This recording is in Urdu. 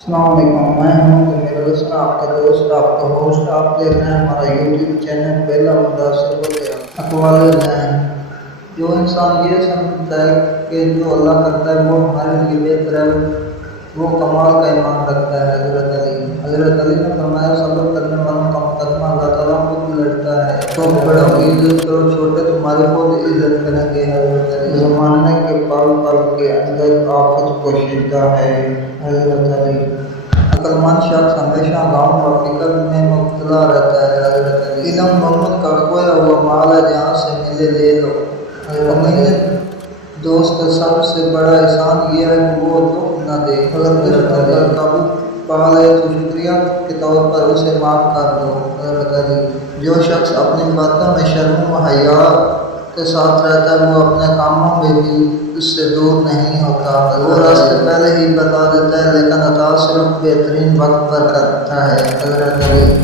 السلام علیکم، میں ہوں میرا دوست آپ کا دوست آپ کا ہوسٹ۔ آپ دیکھ رہے ہیں ہمارا یوٹیوب چینل پہلا متاثر ہو گیا اقوال ذہن۔ جو انسان یہ سمجھتا ہے کہ جو اللہ کرتا ہے وہ ہمارے لیے بہتر ہے، وہ کمال کا ایمان رکھتا ہے۔ حضرت علی نے فرمایا، صبر کرنے والوں کا مقدمہ اللہ تعالیٰ خود لڑتا ہے۔ تو بڑوں کی عزت کرو، چھوٹے تمہاری خود عزت کریں گے۔ حضرت علی زمانے کے پل پل کے اندر آفت پوشیدہ ہے۔ حضرت علی عقل مند شخص ہمیشہ غم و فکر میں مبتلا رہتا ہے۔ حضرت علی علم مومن کا کھویا ہوا مال ہے، جہاں سے ملے لے لو۔ اپنے دوست کا سب سے بڑا احسان یہ ہے کہ وہ دکھ نہ دے، اگر دشمن پر قابو پا لے تو شکریہ کے طور پر اسے معاف کر دو۔ حضرت علی جو شخص اپنی باتوں میں شرم و حیا کے ساتھ رہتا ہے وہ اپنے کاموں میں بھی اس سے دور نہیں ہوتا۔ وہ راستے پہلے ہی بتا دیتا ہے لیکن عطا صرف بہترین وقت پر کرتا ہے۔ حضرت علی